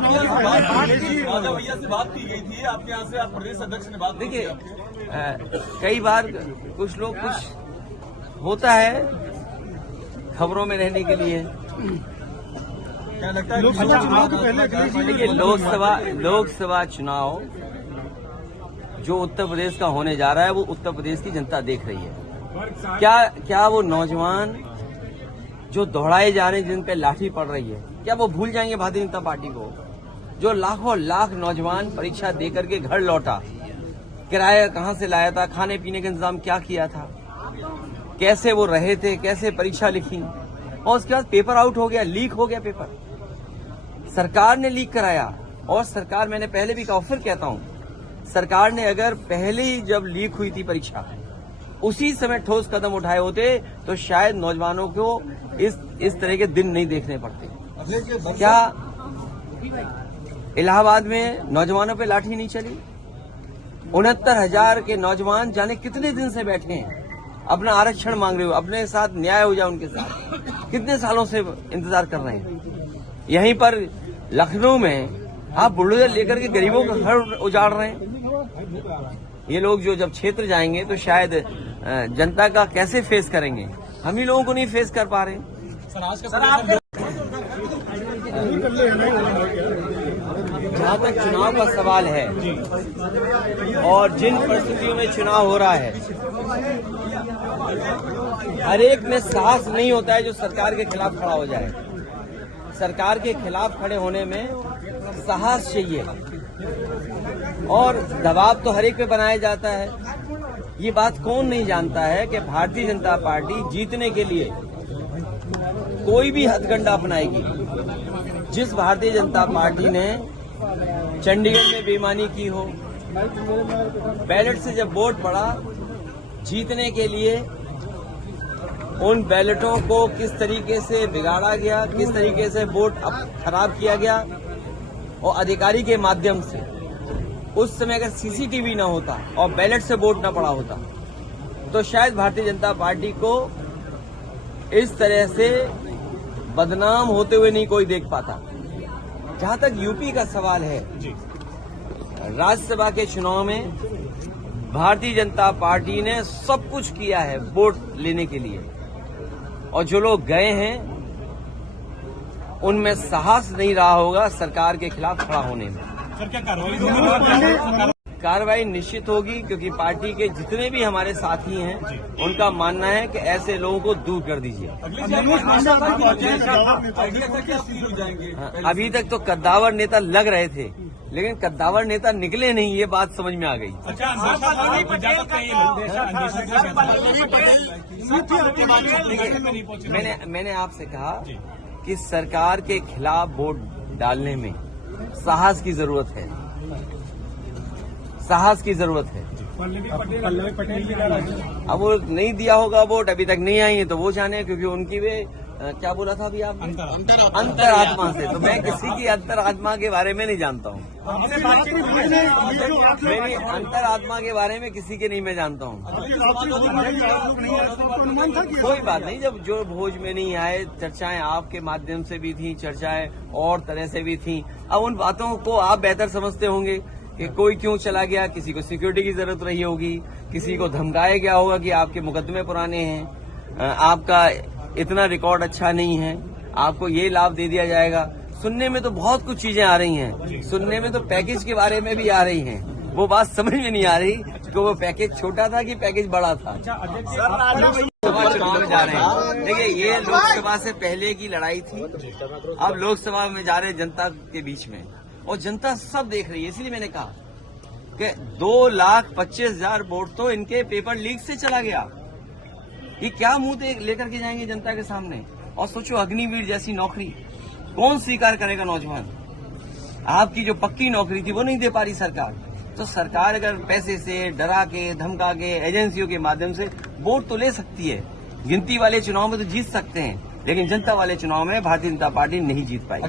भैया से बात की गई थी आपके यहाँ से, आप प्रदेश अध्यक्ष ने बात। देखिए, कई बार कुछ लोग कुछ होता है खबरों में रहने के लिए। क्या लगता है लोकसभा चुनाव के पहले देखिए, लोकसभा चुनाव जो उत्तर प्रदेश का होने जा रहा है वो उत्तर प्रदेश की जनता देख रही है। क्या वो नौजवान जो दौड़ाए जा रहे हैं, जिन पे लाठी पड़ रही है, क्या वो भूल जाएंगे भारतीय जनता पार्टी को? जो लाखों लाख नौजवान परीक्षा देकर के घर लौटा, किराया कहां से लाया था, खाने पीने का इंतजाम क्या किया था, कैसे वो रहे थे, कैसे परीक्षा लिखी, और उसके बाद पेपर आउट हो गया, लीक हो गया पेपर। सरकार ने लीक कराया। और सरकार, मैंने पहले भी कहा, फिर कहता हूं, सरकार ने अगर पहले ही जब लीक हुई थी परीक्षा उसी समय ठोस कदम उठाए होते तो शायद नौजवानों को इस तरह के दिन नहीं देखने पड़ते। क्या इलाहाबाद में नौजवानों पे लाठी नहीं चली? 69,000 के नौजवान जाने कितने दिन से बैठे हैं, अपना आरक्षण मांग रहे हो, अपने साथ न्याय हो जाए उनके साथ, कितने सालों से इंतजार कर रहे हैं। यहीं पर लखनऊ में आप बुलडोजर लेकर के गरीबों का घर उजाड़ रहे हैं। ये लोग जो जब क्षेत्र जाएंगे तो शायद जनता का कैसे फेस करेंगे, हम ही लोगों को नहीं फेस कर पा रहे हैं। जहाँ तक चुनाव का सवाल है और जिन परिस्थितियों में चुनाव हो रहा है, हर एक में साहस नहीं होता है जो सरकार के खिलाफ खड़ा हो जाए। सरकार के खिलाफ खड़े होने में साहस चाहिए और दबाव तो हर एक पे बनाया जाता है। ये बात कौन नहीं जानता है कि भारतीय जनता पार्टी जीतने के लिए कोई भी हथकंडा अपनाएगी। जिस भारतीय जनता पार्टी ने चंडीगढ़ में बेईमानी की हो, बैलेट से जब वोट पड़ा, जीतने के लिए उन बैलेटों को किस तरीके से बिगाड़ा गया, किस तरीके से वोट खराब किया गया, और अधिकारी के माध्यम से उस समय अगर सीसीटीवी न होता और बैलेट से वोट न पड़ा होता तो शायद भारतीय जनता पार्टी को इस तरह से बदनाम होते हुए नहीं कोई देख पाता। जहां तक यूपी का सवाल है, राज्यसभा के चुनाव में भारतीय जनता पार्टी ने सब कुछ किया है वोट लेने के लिए, और जो लोग गए हैं उनमें साहस नहीं रहा होगा सरकार के खिलाफ खड़ा होने में। सर, क्या कार्रवाई निश्चित होगी, क्योंकि पार्टी के जितने भी हमारे साथी हैं उनका मानना है कि ऐसे लोगों को दूर कर दीजिए। अभी तक तो कद्दावर नेता लग रहे थे, लेकिन कद्दावर नेता निकले नहीं, ये बात समझ में आ गई। मैंने आपसे कहा कि सरकार के खिलाफ वोट डालने में साहस की जरूरत है, साहस की जरूरत है। अब वो नहीं दिया होगा वोट, अभी तक नहीं आई है तो वो जाने, क्योंकि उनकी वे क्या बोला था अभी आप, अंतरात्मा से। तो मैं किसी की अंतरात्मा के बारे में नहीं जानता हूँ। मेरी अंतरात्मा के बारे में किसी के नहीं मैं जानता हूँ। कोई बात नहीं, जब जो भोज में नहीं आए, चर्चाएं आपके माध्यम से भी थी, चर्चाएं और तरह से भी थी। अब उन बातों को आप बेहतर समझते होंगे कि कोई क्यों चला गया, किसी को सिक्योरिटी की जरूरत रही होगी, किसी को धमकाया गया होगा कि आपके मुकदमे पुराने हैं, आपका इतना रिकॉर्ड अच्छा नहीं है, आपको ये लाभ दे दिया जाएगा। सुनने में तो बहुत कुछ चीजें आ रही हैं, सुनने में तो पैकेज के बारे में भी आ रही हैं। वो बात समझ में नहीं आ रही कि वो पैकेज छोटा था कि पैकेज बड़ा था। लोकसभा चुनाव में जा रहे हैं, देखिए ये लोकसभा से पहले की लड़ाई थी, अब लोकसभा में जा रहे हैं जनता के बीच में, और जनता सब देख रही है। इसलिए मैंने कहा कि 2,25,000 वोट तो इनके पेपर लीक से चला गया। ये क्या मुंह लेकर के जाएंगे जनता के सामने? और सोचो, अग्निवीर जैसी नौकरी कौन स्वीकार करेगा? नौजवान, आपकी जो पक्की नौकरी थी वो नहीं दे पा रही सरकार। तो सरकार अगर पैसे से, डरा के, धमका के, एजेंसियों के माध्यम से वोट तो ले सकती है, गिनती वाले चुनाव में तो जीत सकते हैं, लेकिन जनता वाले चुनाव में भारतीय जनता पार्टी नहीं जीत पाई।